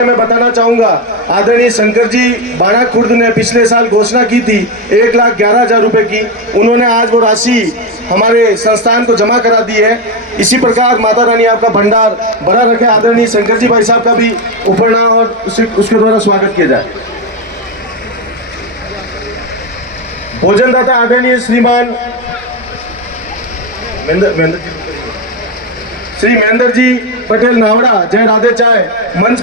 मैं बताना चाहूंगा, आदरणीय शंकर जी बाड़ा खुर्द ने पिछले साल घोषणा की थी 1,11,000 रुपए की। उन्होंने आज वो राशि हमारे संस्थान को जमा करा दी है। इसी प्रकार माता रानी आपका भंडार बड़ा रखे। आदरणीय शंकर जी भाई साहब का भी उपरना और उसके द्वारा स्वागत किया जाए। भोजनदाता आदरणीय श्रीमान श्री महेंद्र जी पटेल नावड़ा, जय राधे चाय, मंच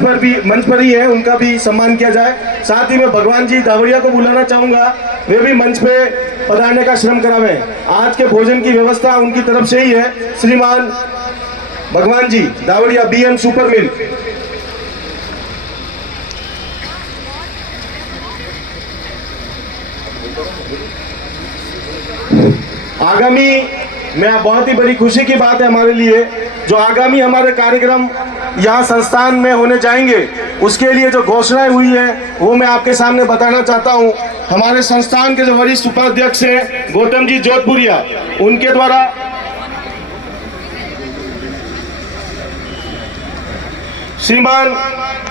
पर ही है, उनका भी सम्मान किया जाए। साथ ही मैं भगवान जी दावड़िया को बुलाना चाहूंगा, वे भी मंच पे पधारने का श्रम करावें। आज के भोजन की व्यवस्था उनकी तरफ से ही है। श्रीमान भगवान जी दावड़िया, बीएम सुपर मिल। आगामी मैं बहुत ही बड़ी खुशी की बात है हमारे लिए, जो आगामी हमारे कार्यक्रम यहाँ संस्थान में होने जाएंगे, उसके लिए जो घोषणाएं हुई है वो मैं आपके सामने बताना चाहता हूँ। हमारे संस्थान के जो वरिष्ठ उपाध्यक्ष हैं गौतम जी जोधपुरिया, उनके द्वारा श्रीमान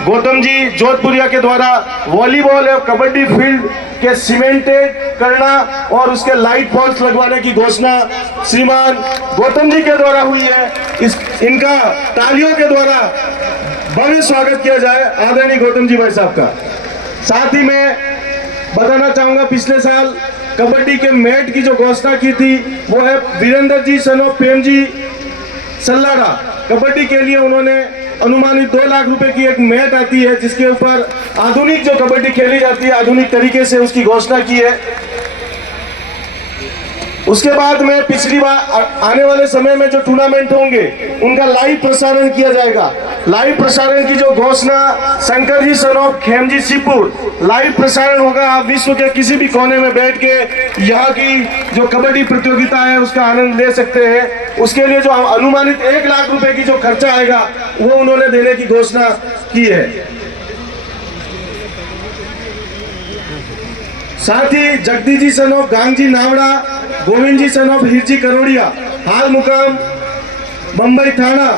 गौतम जी जोधपुरिया के द्वारा वॉलीबॉल और कबड्डी फील्ड के सीमेंटेड करना और उसके लाइट बॉल्स लगवाने की घोषणा श्रीमान गौतम जी के द्वारा हुई है। इनका तालियों के द्वारा भव्य स्वागत किया जाए आदरणीय गौतम जी भाई साहब का। साथ ही मैं बताना चाहूंगा, पिछले साल कबड्डी के मैट की जो घोषणा की थी वो है वीरेंद्र जी सन ऑफ प्रेम जी सल्लाड़ा। कबड्डी के लिए उन्होंने अनुमानित 2 लाख रुपए की एक मैट आती है, जिसके ऊपर आधुनिक जो कबड्डी खेली जाती है आधुनिक तरीके से उसकी घोषणा की है। उसके बाद में पिछली बार आने वाले समय में जो टूर्नामेंट होंगे उनका लाइव प्रसारण किया जाएगा। लाइव प्रसारण की जो घोषणा Shankar ji son of खेमजी सीपुर, live प्रसारण होगा। आप विश्व के किसी भी कोने में बैठ के यहाँ की जो कबड्डी प्रतियोगिता है उसका आनंद ले सकते हैं। उसके लिए जो अनुमानित 1 लाख रुपए की जो खर्चा आएगा वो उन्होंने देने की घोषणा की है। साथ ही Jagdish ji son of Gangji Navda, Govind ji son of Hirji Karodiya, हाल मुकाम बंबई थाना,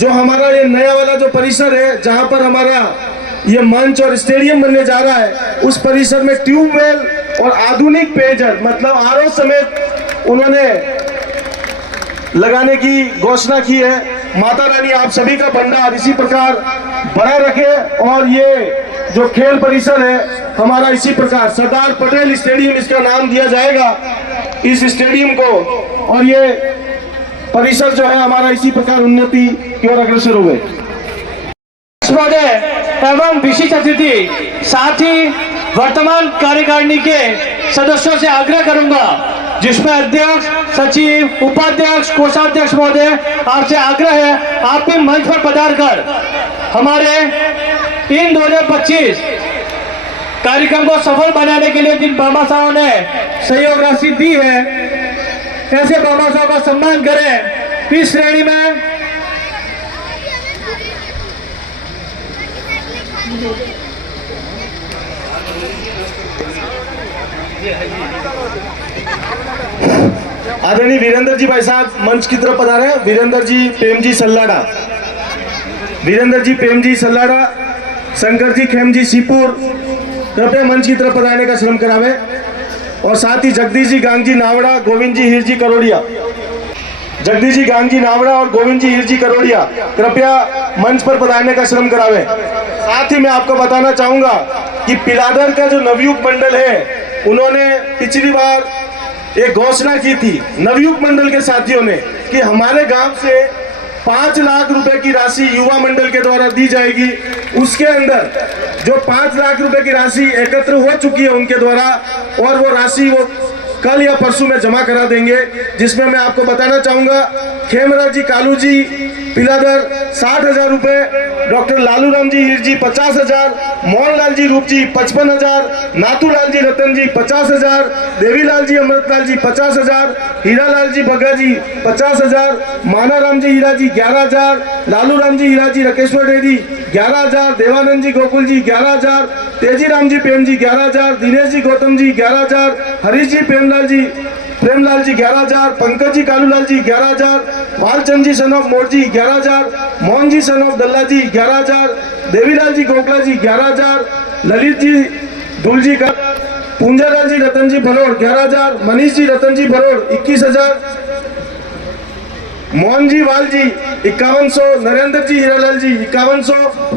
जो हमारा ये नया वाला जो परिसर है जहां पर हमारा ये मंच और स्टेडियम बनने जा रहा है, उस परिसर में ट्यूबवेल और आधुनिक पेयजल मतलब आरओ समेत उन्होंने लगाने की घोषणा की है। माता रानी आप सभी का भंडार इसी प्रकार बना रखे और ये जो खेल परिसर है हमारा इसी प्रकार सरदार पटेल स्टेडियम इसका नाम दिया जाएगा इस स्टेडियम को, और ये परिसर जो है हमारा इसी प्रकार उन्नति की ओर अग्रसर हुए। एवं विशिष्ट अतिथि साथ ही वर्तमान कार्यकारिणी के सदस्यों से आग्रह करूंगा, जिसमें अध्यक्ष, सचिव, उपाध्यक्ष, कोषाध्यक्ष महोदय, आपसे आग्रह है आप भी मंच पर पधार कर हमारे इन 2025 कार्यक्रम को सफल बनाने के लिए जिन बाबा साहब ने सहयोग राशि दी है, ऐसे बाबा साहब का सम्मान करें। इस श्रेणी में आदरणीय वीरेंद्र जी भाई साहब मंच की तरफ पधारे। वीरेंद्र जी प्रेमजी सल्लाड़ा, वीरेंद्र जी प्रेमजी सल्लाड़ा, शंकर जी खेमजी सीपुर, कृपया मंच की तरफ पधारने का श्रम करावे। और साथ ही जगदीश जी गांगजी नावड़ा, गोविंद जी हिरजी करोड़िया, जगदीश जी गांगजी नावड़ा और गोविंद जी हिरजी करोड़िया कृपया मंच पर पधारने का श्रम करावे। साथ ही मैं आपको बताना चाहूंगा कि पिलाधर का जो नवयुग मंडल है उन्होंने पिछली बार एक घोषणा की थी नवयुग मंडल के साथियों ने कि हमारे गांव से 5 लाख रुपए की राशि युवा मंडल के द्वारा दी जाएगी। उसके अंदर जो 5 लाख रुपए की राशि एकत्र हो चुकी है उनके द्वारा, और वो राशि वो कल या परसों में जमा करा देंगे, जिसमें मैं आपको बताना चाहूंगा खेमराज जी कालू जी पिलाधर 60,000 रुपए, डॉक्टर लालू राम जी हिरजी 50,000, मोहनलाल जी रूप जी 55,000, नाथूलाल जी रतन जी 50,000, देवीलाल जी अमृतलाल जी 50,000, Hiralal ji Bhaga ji 50,000, Manaram ji Hira ji 11,000, Lalu Ram ji Hira ji Rakeshwar dairy 11,000, Devanand ji Gokul ji 11,000, Teji Ram ji Prem ji 11,000, Dinesh ji Gautam ji 11,000, Harish ji Premlal ji Premlal ji 11,000, Pankaj ji Kalulal ji 11,000, Bhalchand ji son of Morji 11,000, Mohan ji son of Dalla ji 11,000, Devilal ji Gokhla ji 11,000, Lalit ji Dhul ji का, पूंजालाल जी रतन जी भरोड़ 11,000, मनीष जी रतन जी भरोड़ 21,000, मोहन जी वाल जी 5100, नरेंद्र जी हीरालाल जी 5100,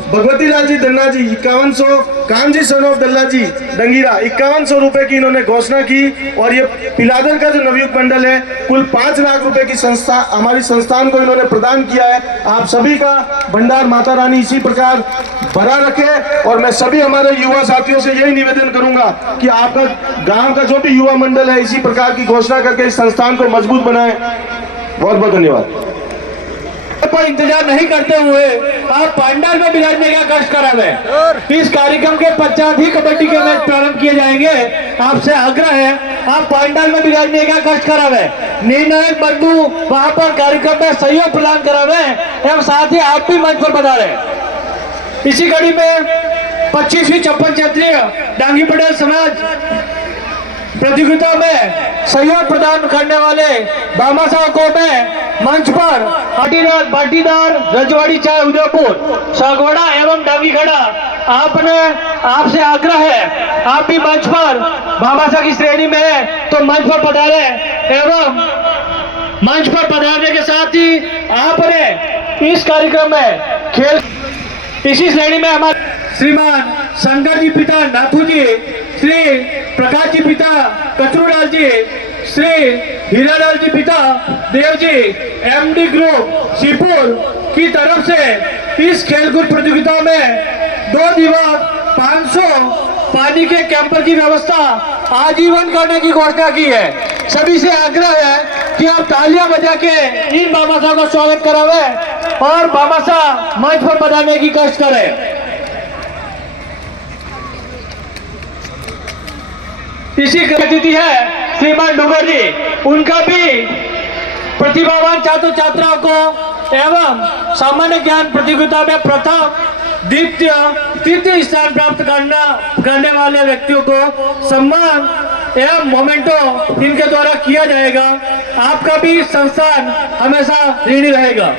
भगवती लाल जी धन्ना जी 5100, कान जी सन ऑफ दल्ला जी डंगीरा 5100 रुपए की इन्होंने घोषणा की। और ये पिलादर का जो नवयुक्त मंडल है कुल 5 लाख रुपए की संस्था हमारी संस्थान को इन्होंने प्रदान किया है। आप सभी का भंडार माता रानी इसी प्रकार भरा रखे। और मैं सभी हमारे युवा साथियों से यही निवेदन करूंगा कि आपका गांव का जो भी युवा मंडल है इसी प्रकार की घोषणा करके इस संस्थान को मजबूत बनाए। बहुत बहुत धन्यवाद। पर इंतजार नहीं करते हुए आप पंडाल में बिराजने का कष्ट करावे। इस कार्यक्रम के पश्चात ही कबड्डी के मैच प्रारंभ किए जाएंगे। आपसे आग्रह है आप पंडाल में बिराजने का कष्ट करावे, निर्णायक बंधु वहां पर कार्यक्रम में सहयोग प्रदान करावे एवं साथ ही आप भी मंच पर पधारे। इसी कड़ी में 25वीं छप्पन क्षेत्रीय डांगी पटेल समाज प्रतियोगिता में सहयोग प्रदान करने वाले बामासाह को मैं मंच पर बाटीदार रजवाड़ी चाय उदयपुर सागवाड़ा एवं डांगी खड़ा आपसे आग्रह है आप भी मंच पर बामासाह की श्रेणी में है तो मंच पर पधारे एवं मंच पर पधारने के साथ ही आपने इस कार्यक्रम में खेल इसी श्रेणी में हमारे श्रीमान शंकर जी पिता नाथू जी, श्री प्रकाश जी पिता कचरूलाल जी, श्री हीरालाल जी पिता देव जी एमडी ग्रुप सीपुर की तरफ से इस खेलकूद प्रतियोगिता में 2 दिवस 500 पानी के कैंपर की व्यवस्था आजीवन करने की घोषणा की है। सभी से आग्रह है कि आप तालियां बजा के इन बामासाह का स्वागत करावे और बामासाह मंच पर पधारने की कष्ट करें। इसी अतिथि है श्रीमान डुगर जी, उनका भी प्रतिभावान छात्र छात्राओं को एवं सामान्य ज्ञान प्रतियोगिता में प्रथम द्वितीय तृतीय स्थान प्राप्त करने वाले व्यक्तियों को सम्मान एवं मोमेंटो इनके द्वारा किया जाएगा। आपका भी संस्थान हमेशा ऋणी रहेगा।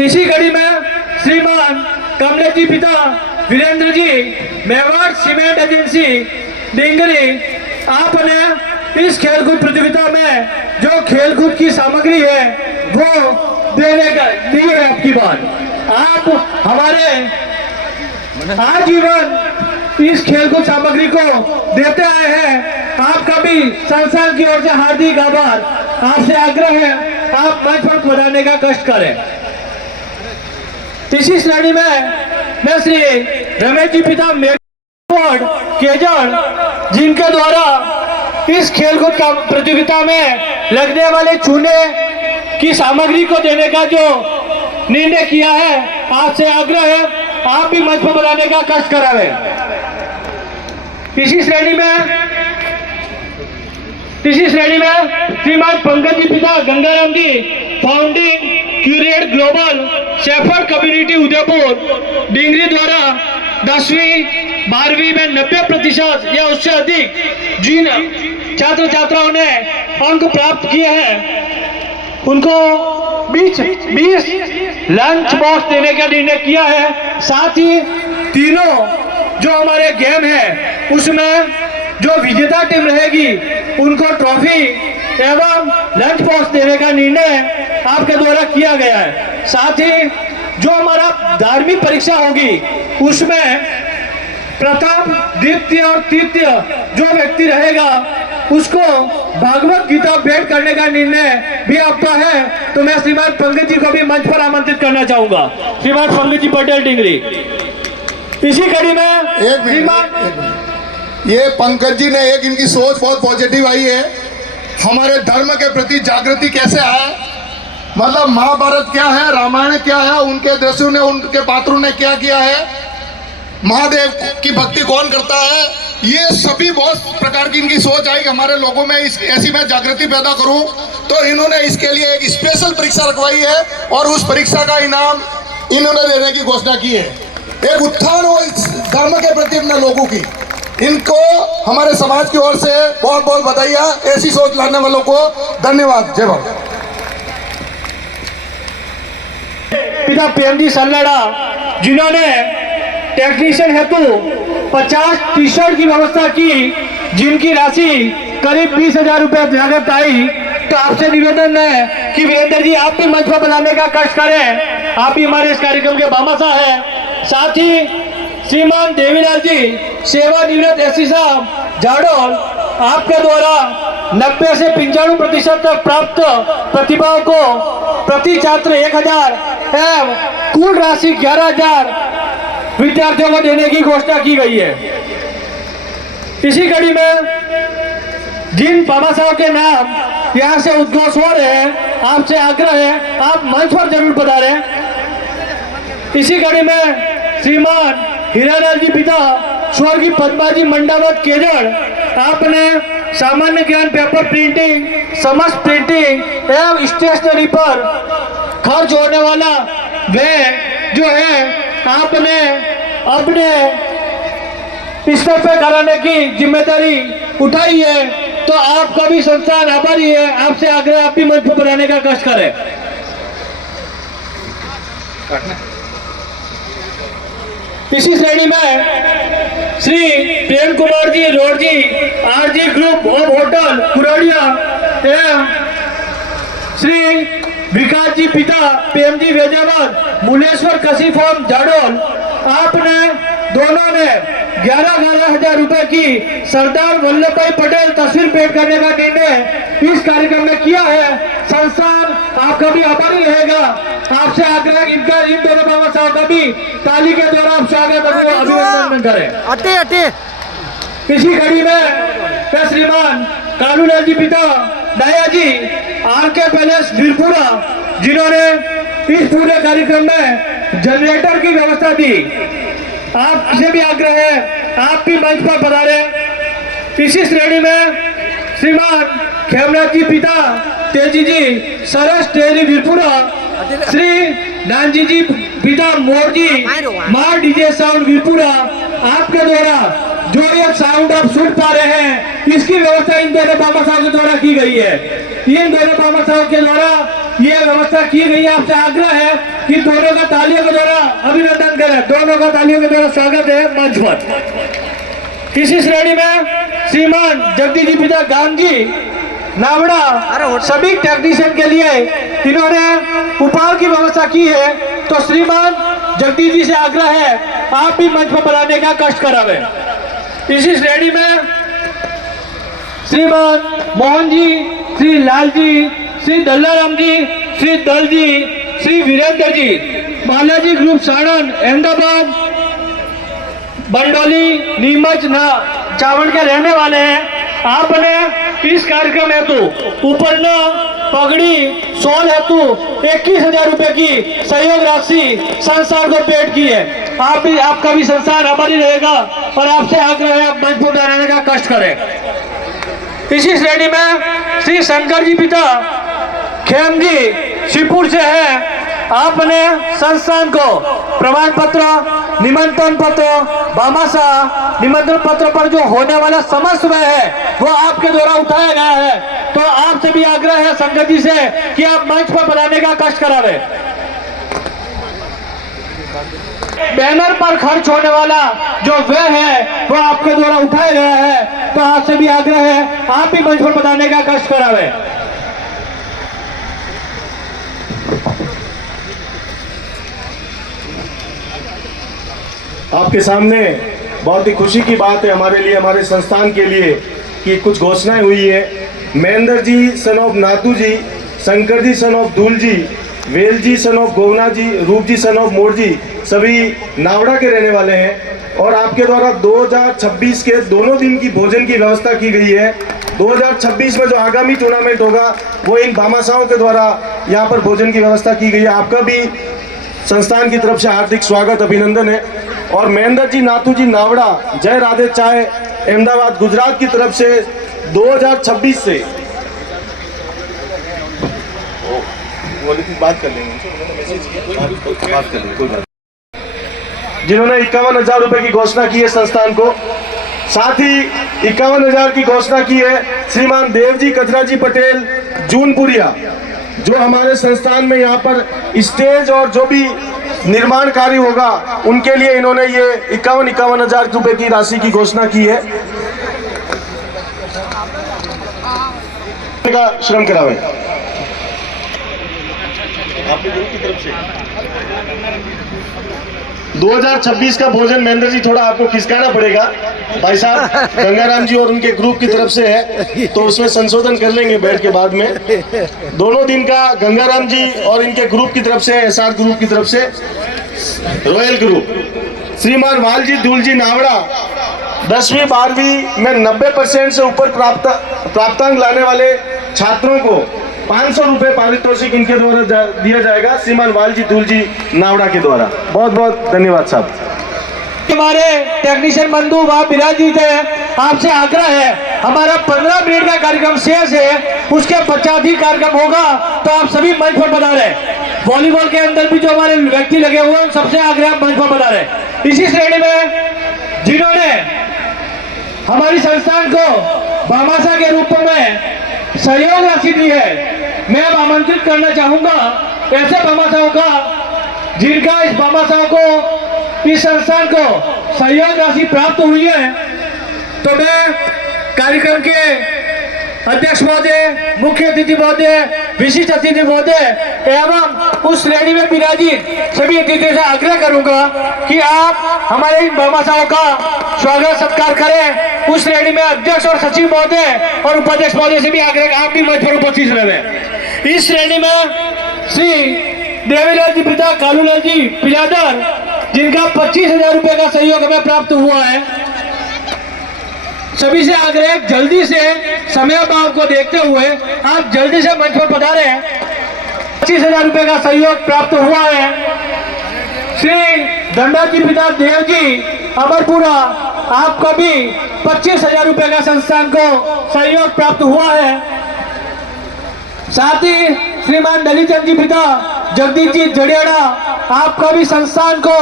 इसी कड़ी में श्रीमान कमलेश जी पिता वीरेंद्र जी मेवाड़ सीमेंट एजेंसी डिंगरी, आपने इस खेलकूद प्रतियोगिता में जो खेलकूद की सामग्री है वो देने का दी है। आपकी बात आप हमारे आजीवन इस खेलकूद सामग्री को देते आए हैं। आपका भी संस्थान की ओर से हार्दिक आभार। आपसे आग्रह है आप मंच पर पधारने का कष्ट करें। इसी श्रेणी में मैं श्री रमेश जी पिता केजर, जिनके द्वारा इस खेलकूद प्रतियोगिता में लगने वाले चूने की सामग्री को देने का जो निर्णय किया है, आपसे आग्रह है आप भी मंच पर बनाने का कष्ट करावे। इसी श्रेणी में श्रीमान पंकज जी पिता Gangaram ji founding curate global shepherd community Udaipur Dingri द्वारा 10वीं 12वीं में 90% या उससे अधिक जिन छात्र छात्राओं ने अंक प्राप्त किए हैं उनको 20 लंच बॉक्स देने का निर्णय किया है। साथ ही तीनों जो हमारे गेम है उसमें जो विजेता टीम रहेगी उनको ट्रॉफी एवं लंच बॉक्स देने का निर्णय आपके द्वारा किया गया है। साथ ही जो हमारा धार्मिक परीक्षा होगी उसमें प्रथम द्वितीय और तृतीय जो व्यक्ति रहेगा उसको भागवत गीता भेंट करने का निर्णय भी आपका है। तो मैं श्रीमान पंकज जी को भी मंच पर आमंत्रित करना चाहूंगा। श्रीमान पंकज जी पटेल डिंगरी। इसी कड़ी में श्रीमान ये पंकज जी ने एक इनकी सोच बहुत पॉजिटिव आई है। हमारे धर्म के प्रति जागृति कैसे है, मतलब महाभारत क्या है, रामायण क्या है, उनके दृश्यों ने उनके पात्रों ने क्या किया है, महादेव की भक्ति कौन करता है, ये सभी बहुत प्रकार की इनकी सोच आई कि हमारे लोगों में ऐसी मैं जागृति पैदा करूं। तो इन्होंने इसके लिए एक स्पेशल परीक्षा रखवाई है और उस परीक्षा का इनाम इन्होंने देने की घोषणा की है। एक उत्थान हो इस धर्म के प्रति अपने लोगों की। इनको हमारे समाज की ओर से बहुत बहुत बधाइयाँ। ऐसी सोच लाने वालों को धन्यवाद। जय भारत। पिता पीएमजी सल्लाड़ा जिन्होंने टेक्नीशियन हेतु 50 टी शर्ट की व्यवस्था की, जिनकी राशि करीब 20,000 रुपए लागत आई। तो आपसे निवेदन है कि वीरेंद्र जी आप भी मंच पर बनाने का कष्ट करें, आप भी हमारे इस कार्यक्रम के बामासा है। साथ ही श्रीमान देवीलाल जी सेवानिवृत्त एससी साहब जाडोल, आपके द्वारा 90 से 95% तक प्राप्त प्रतिभाओं को प्रति छात्र 1,000 एवं कुल राशि 11,000 विद्यार्थियों को देने की घोषणा की गई है। इसी कड़ी में जिन बाबासाहेब के नाम यहाँ से उद्घोष हो रहे हैं, आपसे आग्रह है आप मंच पर जरूर पधारें। इसी कड़ी में श्रीमान हीरालाल जी पिता स्वर्गीय पद्माजी मंडावत केजड़, आपने सामान्य ज्ञान पेपर प्रिंटिंग, समस्त प्रिंटिंग एवं स्टेशनरी पर खर्च होने वाला वे जो है आपने अपने स्तर पे कराने की जिम्मेदारी उठाई है। तो आपका भी संस्थान आभारी है। आपसे आग्रह आप भी मंच पर बनाने का कष्ट करें। इसी श्रेणी में Shri Prem Kumar ji रोडजी RG group of hotel कुराड़िया एवं श्री विकास जी पिता पीएमजी वेजावत मुलेश्वर कसी फॉर्म जाडोल, आपने दोनों ने 11,000 रुपए की सरदार वल्लभ भाई पटेल तस्वीर भेंट करने का निर्णय इस कार्यक्रम में किया है। संस्थान आपका भी आभारी रहेगा। आपसे आग्रह इनका इन दोनों बाबासाहेब का भी ताली के द्वारा आप स्वागत अभिनंदन करें। अटे इसी घड़ी में श्रीमान कालूलाल जी पिता डाया जी आरके पैलेस वीरपुरा, जिन्होंने इस पूरे कार्यक्रम में जनरेटर की व्यवस्था दी, आपसे भी आग्रह है आप भी मंच पर पधारें। इसी श्रेणी में श्रीमान खेमराज जी पिता तेजी जी सरस डेयरी वीरपुरा, श्री नानजी जी पिता मोरजी मार डीजे साउंड वीरपुरा, आपके द्वारा जो ये साउंड आप सुन पा रहे हैं इसकी व्यवस्था इन दोनों बाबासाहेब के द्वारा की गई है। इन दोनों बाबासाहेब के द्वारा ये व्यवस्था की गई है। आपसे आग्रह है कि दोनों का तालियों के द्वारा अभिनंदन करें, दोनों का तालियों के द्वारा स्वागत है मंच पर। इसी श्रेणी में श्रीमान जगदीश जी पिता गांधी नावड़ा, सभी टेक्नीशियन के लिए इन्होंने उपहार की व्यवस्था की है। तो श्रीमान जगदीश जी से आग्रह है आप भी मंच पर बनाने का कष्ट करावे। इसी श्रेणी में श्रीमान मोहन जी, श्री लाल जी, श्री दल्लाराम जी, श्री दल जी, श्री वीरेंद्र जी, बालाजी ग्रुप साड़न अहमदाबाद बंडोली नीमच ना चावल के रहने वाले हैं। आपने इस कार्यक्रम हेतु उपरना पगड़ी शॉल हेतु 21,000 रुपए की सहयोग राशि संस्थान को भेंट की है। आपका भी संस्थान आभारी रहेगा और आपसे आग्रह है आप मंच पर बनाने का कष्ट करें। इसी श्रेणी में श्री शंकर जी पिता खेम जी शिवपुर से है, आपने संस्थान को प्रमाण पत्र, निमंत्रण पत्र, बामासा निमंत्रण पत्र पर जो होने वाला समस्त व्यय है वो आपके द्वारा उठाया गया है। तो आपसे भी आग्रह है शंकर जी से कि आप मंच पर बनाने का कष्ट करावे। बैनर पर खर्च होने वाला जो व्यय है वो आपके द्वारा उठाया गया है। तो आपसे भी आग्रह है आप भी मंच पर बनाने का कष्ट करावे। आपके सामने बहुत ही खुशी की बात है हमारे लिए, हमारे संस्थान के लिए कि कुछ घोषणाएं हुई है। महेंद्र जी सन ऑफ नातू जी, शंकर जी सन ऑफ धूल जी, वेल जी सन ऑफ गोवना जी, रूप जी सन ऑफ मोर जी सभी नावड़ा के रहने वाले हैं और आपके द्वारा 2026 के दोनों दिन की भोजन की व्यवस्था की गई है। 2026 में जो आगामी टूर्नामेंट होगा वो इन भामाशाहों के द्वारा यहाँ पर भोजन की व्यवस्था की गई है। आपका भी संस्थान की तरफ से हार्दिक स्वागत अभिनंदन है। और महेंद्र जी नाथू जी नावड़ा जय राधे चाय अहमदाबाद गुजरात की तरफ से 2026 से बात कर लेंगे, जिन्होंने 51,000 रुपए की घोषणा की है संस्थान को। साथ ही 51,000 की घोषणा की है श्रीमान देवजी कचराजी पटेल जूनपुरिया, जो हमारे संस्थान में यहाँ पर स्टेज और जो भी निर्माण कार्य होगा उनके लिए इन्होंने ये 51,000 रुपए की राशि की घोषणा की है। का श्रम करावे आपके ग्रुप की तरफ से 2026 का भोजन महेंद्र जी थोड़ा आपको खिसकाना पड़ेगा भाई साहब, गंगाराम जी और उनके ग्रुप की तरफ से है तो उसमें संशोधन कर लेंगे बैठ के बाद में। दोनों दिन का गंगाराम जी और इनके ग्रुप की तरफ से, एसआर ग्रुप की तरफ से, रॉयल ग्रुप श्रीमान वालजी दूलजी नावड़ा 10वीं 12वीं में 90% से ऊपर प्राप्तांक लाने वाले छात्रों को 500 रुपए पारितोषिक इनके द्वारा दिया जाएगा, श्रीमान वालजी दूलजी नावड़ा के द्वारा। बहुत बहुत धन्यवाद साहब। हमारे टेक्नीशियन बंधु वहाँ विराजित है, आपसे आग्रह है, हमारा 15 मिनट का कार्यक्रम शेष है, उसके 50 कार्यक्रम होगा तो आप सभी मंच पर बता रहे। वॉलीबॉल के अंदर भी जो हमारे व्यक्ति लगे हुए हैं सबसे आग्रह मंच पर बता रहे। इसी श्रेणी में जिन्होंने हमारी संस्थान को भामाशाह के रूप में सहयोग राशि दी है, मैं अब आमंत्रित करना चाहूंगा ऐसे भामाशाहों का जिनका इस भामाशाह को, इस संस्थान को सहयोग राशि प्राप्त हुई है। तो मैं कार्यक्रम के अध्यक्ष महोदय, मुख्य अतिथि महोदय, विशिष्ट अतिथि महोदय एवं उस श्रेणी में विराजित सभी अतिथियों से आग्रह करूंगा कि आप हमारे इन भामाशाहों का स्वागत सत्कार करें। उस श्रेणी में अध्यक्ष और सचिव महोदय और उपाध्यक्ष महोदय से भी आग्रह, आप भी मंच पर उपस्थित रहे। इस श्रेणी में श्री देवीलाल जी पिता कालूलाल जी पिलादर, जिनका 25,000 रुपए का सहयोग हमें प्राप्त हुआ है। सभी से आग्रह, जल्दी से समय भाव को देखते हुए आप जल्दी से मंच पर पधारे। 25,000 रुपए का सहयोग प्राप्त हुआ है। श्री दंडा जी पिता देव जी अमरपुरा, आपका भी 25,000 रुपए का संस्थान को सहयोग प्राप्त हुआ है। साथ ही श्रीमान दलीचंद जी पिता जगदीश जी जड़ियाड़ा, आपका भी संस्थान को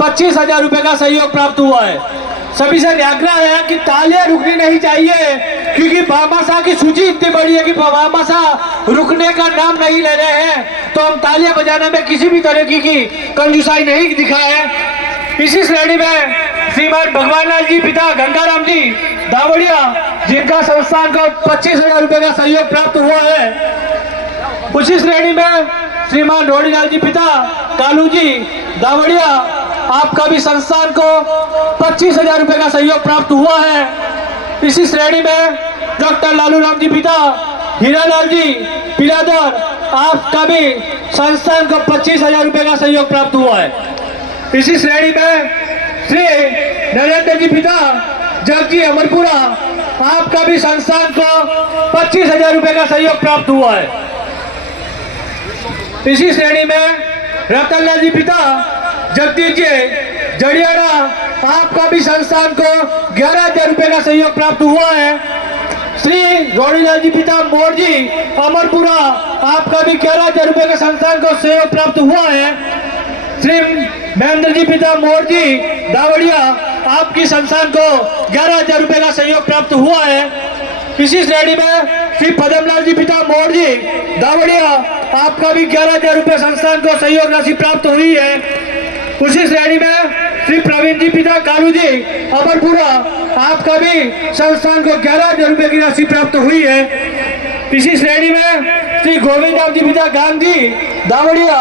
25,000 रुपए का सहयोग प्राप्त हुआ है। सभी से आग्रह है कि तालियां रुकनी नहीं चाहिए, क्योंकि भामाशाह की सूची इतनी बड़ी है कि भामाशाह रुकने का नाम नहीं ले रहे हैं, तो हम तालियां बजाने में किसी भी तरह की कंजूसाई नहीं दिखाए। इसी श्रेणी में श्रीमान भगवान लाल जी पिता गंगाराम जी दावड़िया, जिनका संस्थान को 25,000 रुपए का सहयोग प्राप्त हुआ है। उसी श्रेणी में श्रीमान रोड़ीलाल जी पिता कालू जी दावड़िया, आपका भी संस्थान को 25,000 रुपए का सहयोग प्राप्त हुआ है। इसी श्रेणी में डॉक्टर लालू राम जी पिता हीरालाल जी पिलादर, आपका भी संस्थान को 25,000 रुपए का सहयोग प्राप्त हुआ है। इसी श्रेणी में श्री नरेंद्र जी पिता जगजी अमरपुरा, आपका भी संस्थान को 25,000 रुपए का सहयोग प्राप्त हुआ है। इसी श्रेणी में रतनलाल जी पिता जगदीश जी जड़ियाड़ा, आपका भी संस्थान को 11,000 रुपए का सहयोग प्राप्त हुआ है। श्री रोड़ीलाल जी पिता मोर जी अमरपुरा, आपका भी 11,000 रुपए का संस्थान को सहयोग प्राप्त हुआ है। श्री महेंद्र जी पिता मोर जी दावड़िया, आपकी संस्थान को 11,000 रुपए का सहयोग प्राप्त हुआ है। इसी श्रेणी में श्री पदमलाल जी पिता मोर जी दावड़िया, आपका भी 11,000 रुपए संस्थान को सहयोग राशि प्राप्त हुई है। उसी श्रेणी में श्री प्रवीण जी पिता कालू जी अमरपुरा, आपका भी संस्थान को 11,000 रुपए की राशि प्राप्त हुई है। इसी श्रेणी में श्री गोविंद राम जी पिता गांधी दावड़िया,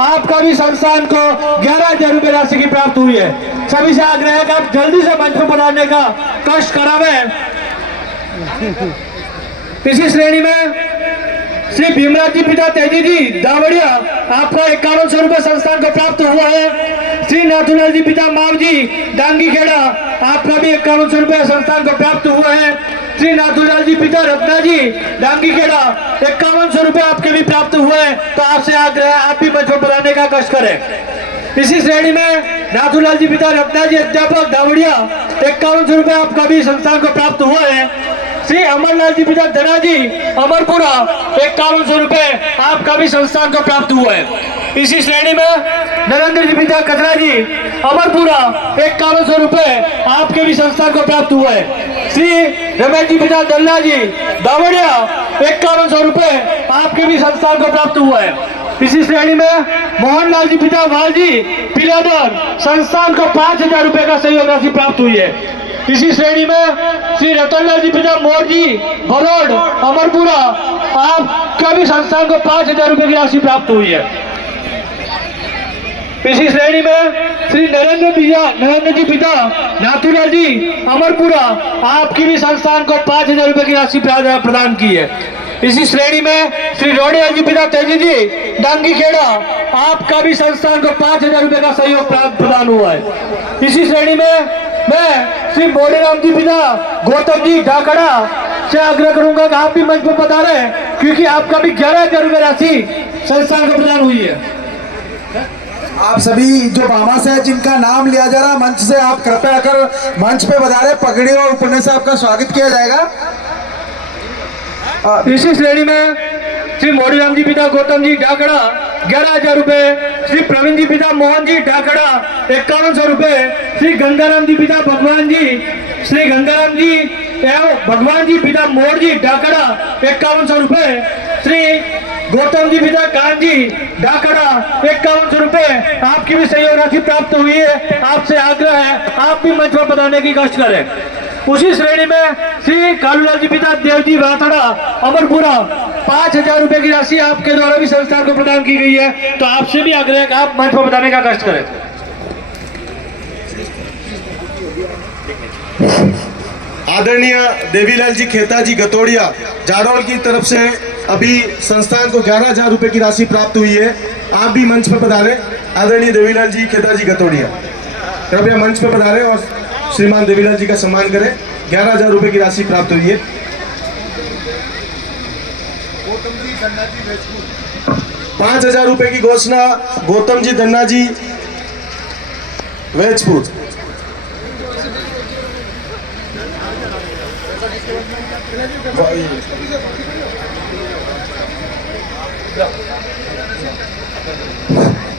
आपका भी संस्थान को 11,000 रुपए राशि की प्राप्त हुई है। सभी से आग्रह है कि आप जल्दी से मंच पर पधारने का कष्ट करावे। इसी श्रेणी में श्री भीमराज जी पिता तेजी जी दावड़िया, आपका 5100 रुपए संस्थान को प्राप्त हुआ है। श्री नाथुलाल जी पिता माव जी डांगी खेड़ा, आपका भी 5100 रुपए संस्थान को प्राप्त हुआ है। श्री नाथुलाल जी पिता रत्ना जी डांगी खेड़ा, 5100 रुपए आपके भी प्राप्त हुए हैं। तो आपसे आग्रह है आप भी मंच पर पधारने का कष्ट करें। इसी श्रेणी में नाथुलाल जी पिता रत्ना जी अध्यापक दावड़िया, 5100 रुपए आपका भी संस्थान को प्राप्त हुआ है। श्री अमरलाल जी पिता धना जी अमरपुरा, 5100 रुपए आपका भी संस्थान को प्राप्त हुआ है। इसी श्रेणी में नरेंद्र जी पिता कचरा जी अमरपुरा 5100 रुपए आपके भी संस्थान को प्राप्त हुआ है। श्री रमेश जी पिता दल्ला जी दावड़िया 5100 रुपए आपके भी संस्थान को प्राप्त हुआ है। इसी श्रेणी में मोहनलाल जी पिता वालजी पिलादर संस्थान को 5000 रुपए का सहयोग राशि प्राप्त हुई है। इसी श्रेणी में श्री रतनलाल जी पिता मोरजी बरोड अमरपुरा आपका भी संस्थान को 5000 रुपए की राशि प्राप्त हुई है। इसी श्रेणी में श्री नरेंद्र जी पिता नाथूलाल जी अमरपुरा आपकी भी संस्थान को 5000 रुपए की राशि प्रदान की है। इसी श्रेणी में श्री रोडिया जी पिता तेजी जी डांगी खेड़ा आपका भी संस्थान को 5000 रुपए का सहयोग प्रदान हुआ है। इसी श्रेणी में मैं श्री बोडेराम जी पिता गौतम जी ढाकड़ा से आग्रह करूंगा कि आप भी मंच पर पधारे, क्योंकि आपका भी 11000 रुपए राशि संस्थान को प्रदान हुई है। आप सभी जो बामा से जिनका नाम लिया जा रहा मंच से, आप कृपया कर मंच पे पधारे, पगड़ी और उपने से आपका स्वागत किया जाएगा। इसी श्रेणी में श्री मोड़ीराम जी पिता गौतम जी ढाकड़ा 11000 रुपए, श्री प्रवीण जी पिता मोहन जी ढाकड़ा 5100 रुपए, श्री गंगाराम जी पिता भगवान जी श्री गंगाराम जी एवं भगवान जी पिता मोड़ जी ढाकड़ा 5100 रुपए, श्री गौतम जी पिता कान जी ढाकड़ा 5100 रुपए आपकी भी सहयोग राशि प्राप्त हुई है। आपसे आग्रह है आप भी मंच पर पधारने की कष्ट करें। उसी श्रेणी में श्री कालूलाल जी पिता देवजी राथड़ा अमरपुरा 5000 रुपए की राशि आपके द्वारा भी संस्थान को प्रदान की गई है। तो आपसे भी आग्रह है कि आप मंच पर पधारने का कष्ट करें। आदरणीय देवीलाल जी खेता जी गतोड़िया जाडौल की तरफ से अभी संस्थान को 11000 रुपए की राशि प्राप्त हुई है। आप भी मंच पर पधारे। आदरणीय देवीलाल जी खेता जी गतोड़िया कृपया मंच पर पधारे और श्रीमान देवीलाल जी का सम्मान करें। 11000 रुपए की राशि प्राप्त हुई है। 5000 रुपए की घोषणा गौतम जी धन्ना जी वेजपुर।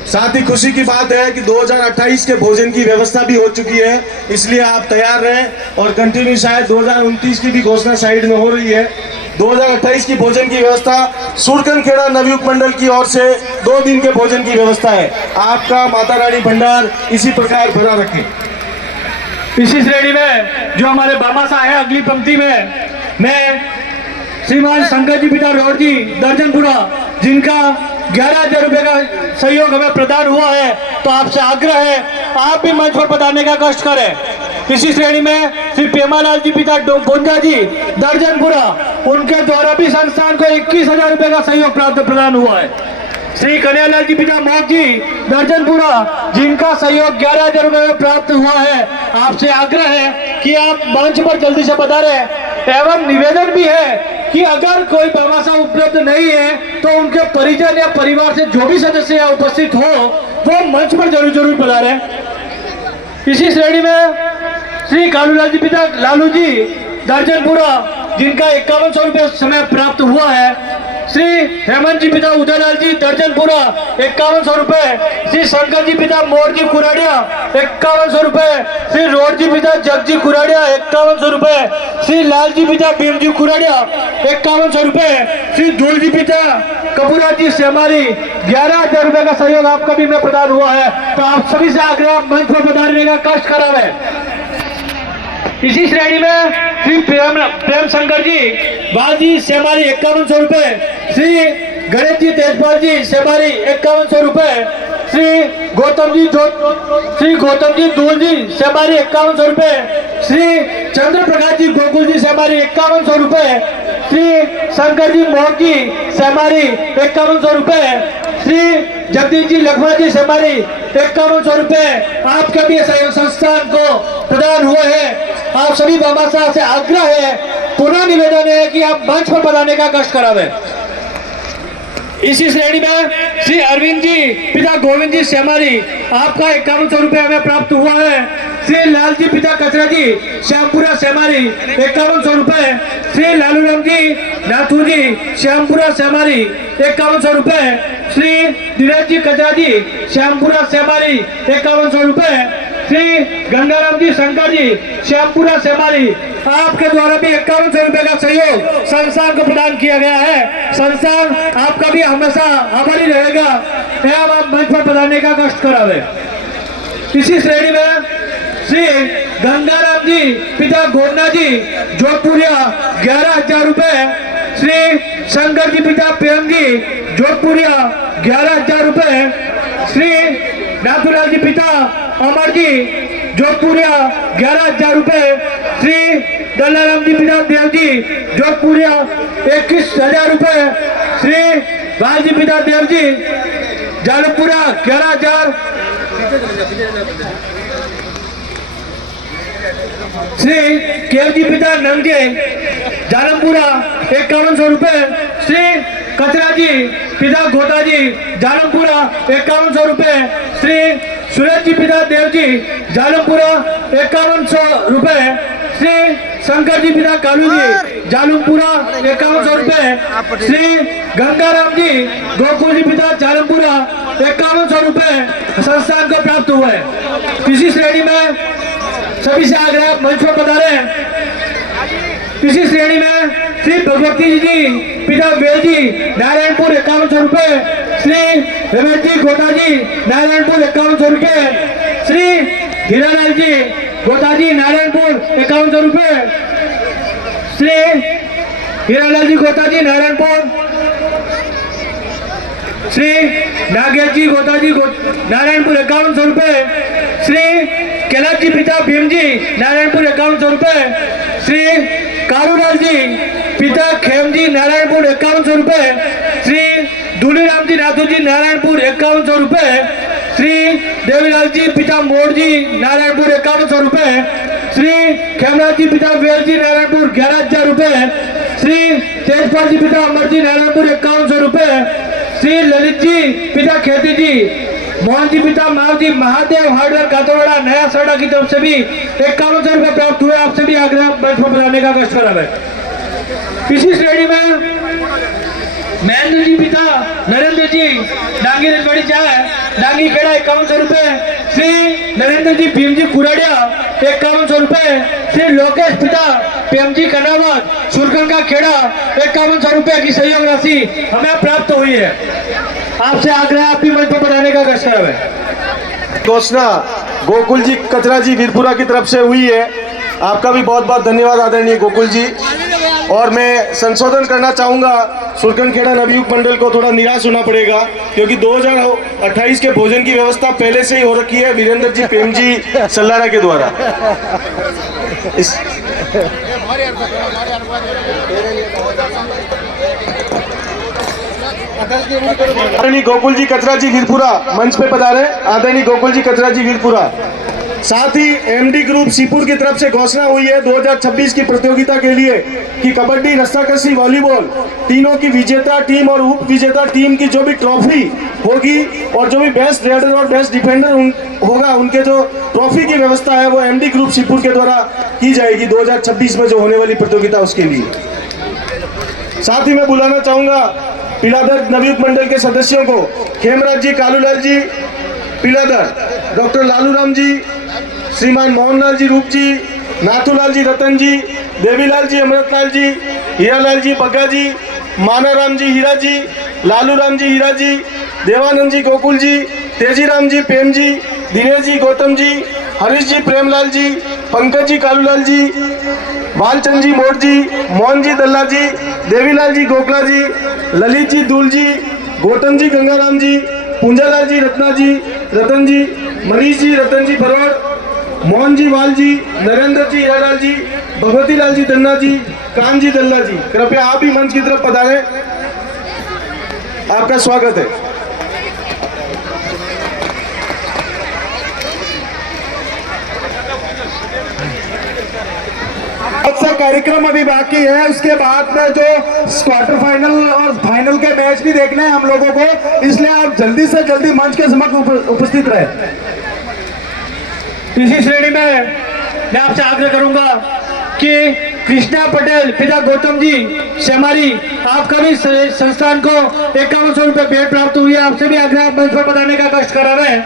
साथ ही खुशी की बात है कि 2028 के भोजन की व्यवस्था भी हो चुकी है, इसलिए आप तैयार रहें और कंटिन्यू शायद 2029 की भी घोषणा साइड में हो रही है। 2028 की भोजन की व्यवस्था सुरकनखेड़ा नवयुग मंडल की ओर से 2 दिन के भोजन की व्यवस्था है। आपका माता रानी भंडार इसी प्रकार भरा रखें। इसी श्रेणी में जो हमारे बामासा है अगली पंक्ति में मैं श्रीमान शंकर जी पिता रोड जी दर्जनपुरा जिनका 11000 रुपए का सहयोग हमें प्रदान हुआ है, तो आपसे आग्रह है आप भी मंच पर पधारने का कष्ट करें। इसी श्रेणी में श्री पेमालाल जी पिता बोंजा जी दर्जनपुरा उनके द्वारा भी संस्थान को 21000 रुपए का सहयोग प्रदान हुआ है। श्री कन्हैयालाल जी पिता मोहक जी दर्जनपुरा जिनका सहयोग 11000 रुपए में प्राप्त हुआ है, आपसे आग्रह है कि आप मंच पर जल्दी से पधारें। एवं निवेदन भी है कि अगर कोई बामासा उपलब्ध नहीं है तो उनके परिजन या परिवार से जो भी सदस्य यहाँ उपस्थित हो वो मंच पर जरूर पधारें। इसी श्रेणी में श्री कालूलाल जी पिता लालू जी दर्जनपुरा जिनका 5100 रुपए समय प्राप्त हुआ है। श्री हेमंत जी पिता उदयलाल जी दर्जनपुरा 5100 रुपए, श्री शंकर जी पिता मोर जी कुराड़िया 5100 रुपए, श्री रोड जी पिता जग जी कुराड़िया 5100 रुपए, श्री लाल जी पिता भीम जी कुराड़िया 5100 रुपए, श्री धूल जी पिता कपूरा जी सेमारी 11000 रुपए का सहयोग आपका भी में प्रदान हुआ है। तो आप सभी से आग्रह मंच पर पधारने का कष्ट करावे। इसी श्रेणी में श्री प्रेम शंकर जी बाजी सेमारी 5100 रुपए, श्री गणेश जी तेजपाल जी सेमारी 5100 रुपए, श्री गौतम जी दूल जी सेमारी 5100 रुपए, श्री चंद्र प्रकाश जी गोकुल जी सेमारी 5100 रुपए, श्री शंकर जी मोहन जी सेमारी 5100 रुपए, श्री जगदीश जी लखमा जी सेमारी 5100 रुपए आपके भी संस्थान को प्रदान हुए हैं। आप सभी बामासा से आग्रह है, पुनः निवेदन है कि आप मंच पर पधारने का कष्ट करावे। इसी श्रेणी में श्री अरविंद जी पिता गोविंद जी सेमारी आपका 5100 रुपए हमें प्राप्त हुआ है। श्री लाल जी पिता कचरा जी श्यामपुरा सेमारी 5100 रुपए, श्री लालूराम जी नाथू जी श्यामपुरा सेमारी 5100 रुपए, श्री धीरज जी कचरा जी श्यामपुरा सेमारी 5100 रुपए। श्री गंगाराम जी शंकर जी श्यामपुरा सेमारी, आपके द्वारा भी 5100 रुपए का सहयोग संस्थान को प्रदान किया गया है। संस्थान आपका भी हमेशा आभारी रहेगा एवं आप मंच पर पधारने का कष्ट करावे। इसी श्रेणी में श्री गंगाराम जी पिता गोरना जी जोधपुरिया 11,000 रुपए। श्री शंकर जी पिता प्रेम जी जोधपुरिया 11,000 रुपए। श्री नाथुलाल जी पिता अमर जी जोधपुरिया 11,000 रुपए। श्री दल्लाराम जी पिता देव जी जोधपुरिया 21,000 रुपए। श्री भाई जी पिता देव जी जालपुरा 11,000। श्री केव जी पिता नंगे जालमपुरा 5100 रुपए। श्री कचरा जी पिता गोता जी जालमपुरा 5100 रुपए। श्री सूरज जी पिता देव जी जालमपुरा 5100 रुपए। श्री शंकर जी पिता कालू जी जालमपुरा 5100 रुपए। श्री गंगाराम जी गोकुल जी पिता जालमपुरा 5100 रुपए संस्थान को प्राप्त हुए। इसी श्रेणी में सभी से आग्रह मंच पर पधारे। इसी श्रेणी में श्री भगवती जी पिता वेल जी नारायणपुर 5100 रुपए। श्री रमेश जी गोता जी नारायणपुर 5100 रुपए। श्री हीरालाल जी गोता जी नारायणपुर 5100 रुपए। श्री हीरालाल जी गोता जी नारायणपुर। श्री नागेश जी गोता जी नारायणपुर 5100 रुपए। श्री कैलाश जी पिता भीम जी नारायणपुर 5100 रुपए। श्री कालूलाल जी पिता खेम जी नारायणपुर 5100 रुपए। श्री दूलीराम जी नाथू जी नारायणपुर 5100 रुपए। श्री देवीलाल जी पिता मोड़ जी नारायणपुर 5100 रुपए। श्री खेमराज जी पिता वेल जी नारायणपुर 11,000 रुपए। श्री तेजपाल जी पिता अमर जी नारायणपुर 5100 रुपए। श्री ललित जी पिता खेती जी मोहन जी पिता माव जी महादेव हार्डवेयर कातोड़ा नया सड़ा की तरफ से भी 5100 रुपए प्राप्त हुए। आपसे भी आग्रह मंच पर पधारने का कष्ट करा है। इसी श्रेणी में महेंद्र जी पिता नरेंद्र जी डांगी रजवाड़ी चाय डांगी खेड़ा 5100 रुपए। श्री नरेंद्र जी भीम जी कुराड़िया 5100 रुपए। श्री लोकेश पिता प्रेम जी कनावत सुरगन का खेड़ा 5100 रुपए की सहयोग राशि हमें प्राप्त हुई है। आपसे आग्रह आप भी मंच पर पधारने का कष्ट करा है। घोषणा गोकुल जी कचरा जी वीरपुरा की तरफ से हुई है। आपका भी बहुत बहुत धन्यवाद आदरणीय गोकुल जी। और मैं संशोधन करना चाहूँगा, सुरकनखेड़ा नवयुग मंडल को थोड़ा निराश होना पड़ेगा क्योंकि 2028 के भोजन की व्यवस्था पहले से ही हो रखी है वीरेंद्र जी प्रेम जी सल्लाड़ा के द्वारा। आदरणीय गोकुल जी कचरा जी वीरपुरा मंच पे पधारे। आदरणीय गोकुल जी कचरा जी वीरपुरा। साथ ही एमडी ग्रुप सीपुर की तरफ से घोषणा हुई है 2026 की प्रतियोगिता के लिए कि कबड्डी, रस्साकशी, वॉलीबॉल तीनों की विजेता टीम और उप विजेता टीम की जो भी ट्रॉफी होगी और जो भी बेस्ट रेडर और बेस्ट डिफेंडर होगा उनके जो ट्रॉफी की व्यवस्था है वो एमडी ग्रुप सीपुर के द्वारा की जाएगी 2026 में जो होने वाली प्रतियोगिता उसके लिए। साथ ही मैं बुलाना चाहूंगा पिलाधर नवयुग मंडल के सदस्यों को, खेमराज जी, कालूलाल जी पिलाधर, डॉक्टर लालूराम जी, श्रीमान मोहनलाल जी रूप जी, नाथूलाल जी रतन जी, देवीलाल जी अमृतलाल जी, हीरालाल जी बग्गा जी, मानाराम जी हीरा जी, लालूराम जी हीरा जी, देवानंद जी गोकुल जी, तेजीराम जी प्रेम जी, दिनेश जी गौतम जी, हरीश जी प्रेमलाल जी, पंकज जी कालूलाल जी, बालचंद जी मोड़ जी, मोहन जी दल्ला जी, देवीलाल जी गोखला जी, ललित जी दूल जी, गौतम जी गंगाराम जी, पूंजालाल जी रत्ना जी रतन जी, मनीष जी रतन जी भरवाड़, मोहन जी वाल जी, नरेंद्र जी हीरालाल जी, भगवती लाल जी दन्ना जी, कान जी दल्ला जी, कृपया आप भी मंच की तरफ पधारें। आपका स्वागत है। अच्छा कार्यक्रम अभी बाकी है, उसके बाद में जो क्वार्टर फाइनल और फाइनल के मैच भी देखने हैं हम लोगों को, इसलिए आप जल्दी से जल्दी मंच के समक्ष उपस्थित रहे। इसी श्रेणी में मैं आपसे आग्रह करूंगा कि कृष्णा पटेल पिता गौतम जी सेमारी आपका भी संस्थान को 5100 रुपये भेंट प्राप्त हुई है। आपसे भी आग्रह मंच पर बताने का कष्ट करा रहे हैं।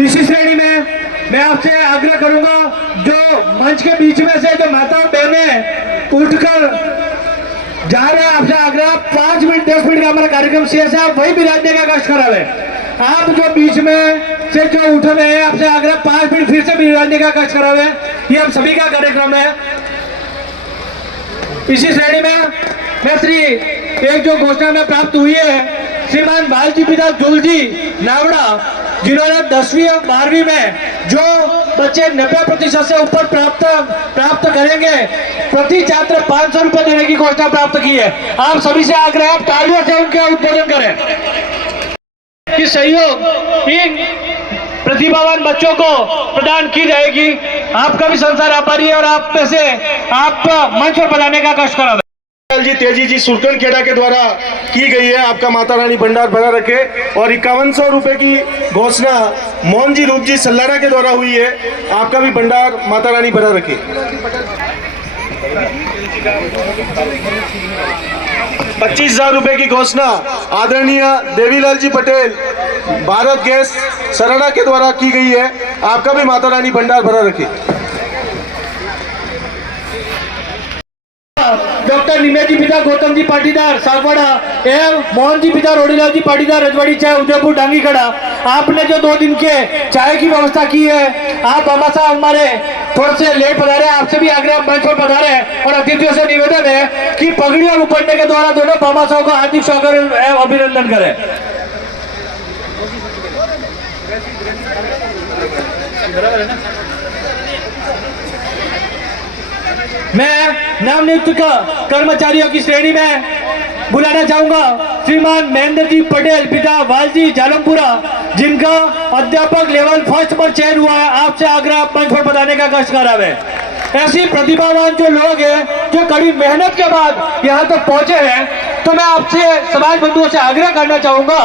इसी श्रेणी में मैं आपसे आग्रह करूंगा, जो मंच के बीच में से जो माता और बहनें उठकर जा रहे हैं, आपसे आग्रह 5 मिनट 10 मिनट का हमारा कार्यक्रम शेष है, आप वही बिराजने का कष्ट करा रहे हैं। आप जो बीच में से जो उठ रहे हैं, आपसे आग्रह 5 मिनट फिर से बिराजने का कष्ट करा रहे हैं। ये हम सभी का कार्यक्रम है। इसी श्रेणी में मैं एक जो घोषणा में प्राप्त हुई है, श्रीमान बालजी पिता जुलजी नावड़ा, जिन्होंने 10वीं और 12वीं में जो बच्चे 90% से ऊपर प्राप्त करेंगे, प्रति छात्र 500 रुपए देने की घोषणा प्राप्त की है। आप सभी से आग्रह है, आप तालियों से उनका उद्बोधन करें कि सहयोग इन प्रतिभावान बच्चों को प्रदान की जाएगी। आपका भी संसार आभारी है और आप में से आप मंच पर बताने का कष्ट करा जी तेजी जी सुरकन खेड़ा के द्वारा की गई है। आपका माता रानी भंडार भरा रखे। और 5100 रुपए की घोषणा मोहन जी रूप जी सल्लाड़ा के द्वारा हुई है। आपका भी भंडार माता रानी भरा रखे। 25,000 रुपए की घोषणा आदरणीय देवीलाल जी पटेल भारत गैस सराड़ा के द्वारा की गई है। आपका भी माता रानी भंडार भरा रखे। डॉक्टर निमेश जी पिता गौतम जी पाटीदार सागवाड़ा एवं मोहन जी पिता रोडीलाल जी पाटीदार रजवाड़ी चाय उदयपुर डांगी खड़ा, आपने जो 2 दिन के चाय की व्यवस्था की है, आप हमारे थोड़े से लेट पधारे, आपसे भी आग्रह मंच पर पधारे और अतिथियों से निवेदन है कि पगड़ी और उपड़ने के द्वारा दोनों भामाशाहों को हार्दिक स्वागत एवं अभिनंदन करें। मैं नवनियुक्त कर्मचारियों की श्रेणी में बुलाना चाहूंगा श्रीमान महेंद्र जी पटेल पिता वालजी जालमपुरा, जिनका अध्यापक लेवल 1 पर चयन हुआ है। आपसे आग्रह मंच पर बताने का कष्ट कर रहे हैं। ऐसी प्रतिभावान जो लोग हैं, जो कड़ी मेहनत के बाद यहाँ तक पहुंचे हैं, तो मैं आपसे समाज बंधुओं से आग्रह करना चाहूंगा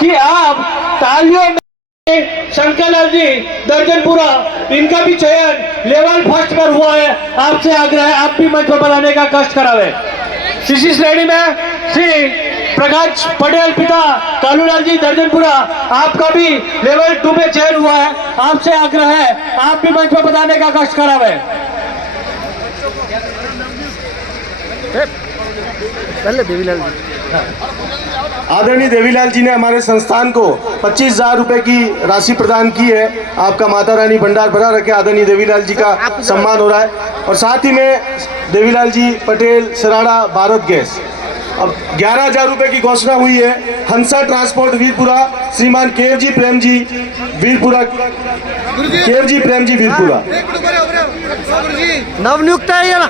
कि आप तालियों में शंकरलाल जी दर्जनपुरा, इनका भी चयन लेवल 1 पर हुआ है। आपसे आग्रह है, आप भी मंच पर बताने का कष्ट करावे। इसी श्रेणी में श्री प्रकाश पटेल पिता कालूलाल जी दर्जनपुरा, आपका भी लेवल 2 में चयन हुआ है। आपसे आग्रह है, आप भी मंच पर बताने का कष्ट करावे। पहले देवीलाल जी। आदरणीय देवीलाल जी ने हमारे संस्थान को 25,000 रुपए की राशि प्रदान की है। आपका माता रानी भंडार भरा रखे। आदरणीय देवीलाल जी का सम्मान हो रहा है। और साथ ही में देवीलाल जी पटेल सराड़ा भारत गैस, अब 11,000 रुपए की घोषणा हुई है। हंसा ट्रांसपोर्ट वीरपुरा, श्रीमान केवजी प्रेम जी वीरपुरा, केवजी प्रेम जी वीरपुरा। नवनियुक्त है ये ना।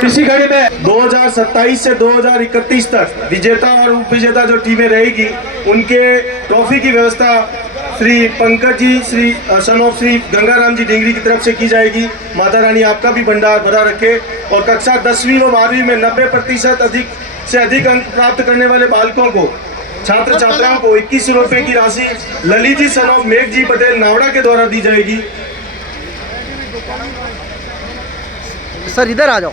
इसी घड़ी में 2027 से 2031 तक विजेता और उप विजेता जो टीमें रहेगी, उनके ट्रॉफी की व्यवस्था श्री पंकज जी श्री सन ऑफ श्री गंगाराम जी डिंगरी की तरफ से की जाएगी। माता रानी आपका भी भंडार भरा रखे। और कक्षा 10वीं व 12वीं में 90% अधिक से अधिक अंक प्राप्त करने वाले बालकों को, छात्र छात्राओं को 21 रुपए की राशि ललित जी सन ऑफ मेघ जी पटेल नावड़ा के द्वारा दी जाएगी। सर इधर आ जाओ।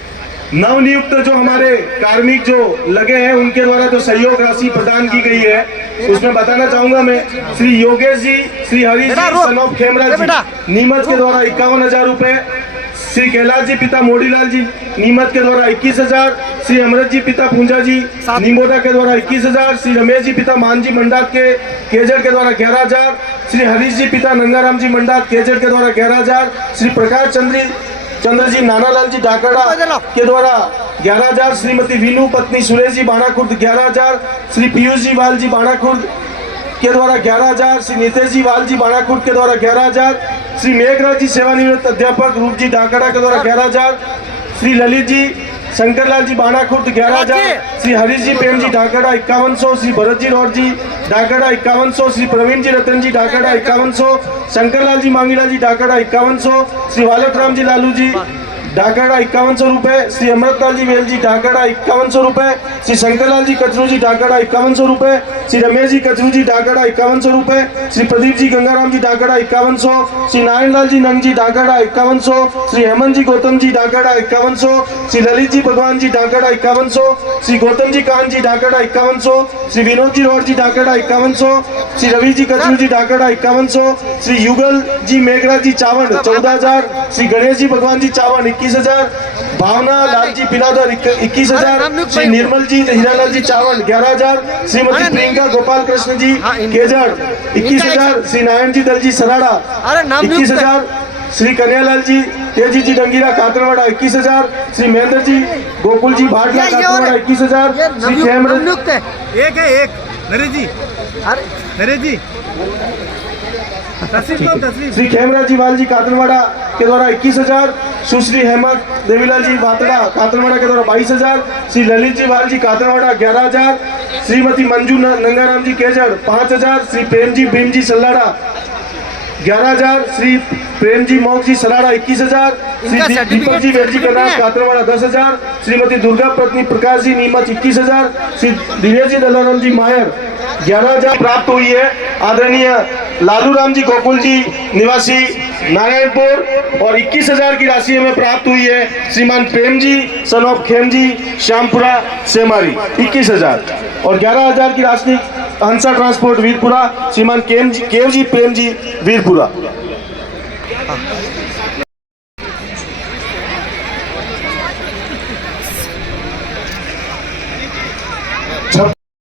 नवनियुक्त जो हमारे कार्मिक जो लगे हैं, उनके द्वारा जो सहयोग राशि प्रदान की गई है, उसमें बताना चाहूंगा मैं श्री योगेश जी श्री हरीश जी सन ऑफ खेमरा जी नीमच के द्वारा 51,000 रुपए, श्री कैलाश जी पिता मोडीलाल जी नीमच के द्वारा 21,000, श्री अमृत जी पिता पूंजा जी निम्बोदा के द्वारा 21,000, श्री रमेश जी पिता मान जी मंडात के केजर के द्वारा 11,000, श्री हरीश जी पिता नंगाराम जी मंडात केजर के द्वारा 11,000, श्री प्रकाश चंद्र जी नानालाल जी डाकड़ा के द्वारा 11,000, श्रीमती वीनू पत्नी सुरेश जी बाणाखुर्द 11,000, श्री पीयूष जी वाल जी बाणाखुर्द के द्वारा 11,000, श्री नितेश जी वाल जी बाणाखुर्द के द्वारा 11,000, श्री मेघराज जी सेवानिवृत्त अध्यापक रूप जी डाकड़ा के द्वारा 11,000, श्री ललित जी शंकरलाल जी बाणाखुर्द 11,000, श्री हरीश जी प्रेम जी डाकड़ा 5100, श्री भरत जी रौट जी डाकड़ा 5100, श्री प्रवीण जी रतन जी डाकड़ा 5100, शंकरलाल जी मांगीलाल जी डाकड़ा 5100, श्री वालक राम जी लालू जी ढाकाड़ा 5100 रुपए, श्री अमृतलाल जी वेल जी ढाकाड़ा 5100 रुपए, श्री शंकरलाल जी कचरू जी ढाकाड़ा 5100 रुपए, श्री रमेश जी कचरू जी ढाकाड़ा 5100 रुपए, श्री प्रदीप जी गंगाराम जी ढाकाड़ा 5100, श्री नारायणलाल जी नंग जी ढाकाड़ा 5100, श्री हेमंत जी गौतम जी ढाकाड़ा 5100, श्री ललित जी भगवान जी ढाकाड़ा 5100, श्री गौतम जी कान जी ढाकाड़ा 5100, श्री विनोद जी रोड जी ढाकाड़ा 5100, श्री रवि जी कचरू जी ढाकाड़ा 5100, श्री युगल जी मेघरा जी चावड़ 14000, श्री गणेश जी भगवान जी चावड़ 21000, भावना लाल जी पिलाधर 21000, श्री निर्मल जी हीरालाल जी चावड़ 11000, श्रीमती प्रियंका गोपाल कृष्ण जी केजड़ 21000, श्री नारायण जी दल जी सराड़ा अरे नाम 21000, श्री कन्यालाल जी तेजी जी डंगीरा कातरवाड़ा 21000, श्री महेंद्र जी गोकुल जी भाटला कातरवाड़ा 21000, श्री खेमर नियुक्त है। एक है एक नरेश जी अरे नरेश जी तस्वीर तो तस्वीर श्री खेमराज जी वाल जी कातरवाड़ा के द्वारा 21000, सुश्री हेमा देवीलाल जी बातड़ा कातरवाड़ा के द्वारा 22000, श्री ललित जी वाल जी कातरवाड़ा 11000, श्रीमती मंजू नंगाराम जी केजड़ 5000, श्री प्रेम जी भीम जी सल्लाड़ा 11000, श्री प्रेम जी मोक जी सलाड़ा 21000, श्री दीपक जी वेल जी कनास कातरवाड़ा 10000, श्रीमती दुर्गा पत्नी प्रकाश जी नीमच 21000, श्री दिनेश जी दलाराम जी मायर 11000 प्राप्त हुई है। आदरणीय लालू राम जी गोकुल जी निवासी नारायणपुर और 21000 की राशि हमें प्राप्त हुई है। श्रीमान प्रेम जी सन ऑफ खेम जी श्यामपुरा सेमारी 21000 और 11000 की राशि हंसा ट्रांसपोर्ट वीरपुरा श्रीमान केव जी प्रेम जी वीरपुरा।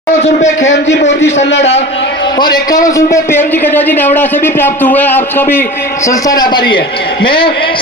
₹51 खेम जी मोदी सल्लाडा और ₹51 प्रेम जी गजा जी नेवड़ा से भी प्राप्त हुए। आपका भी संस्थान आभारी है। मैं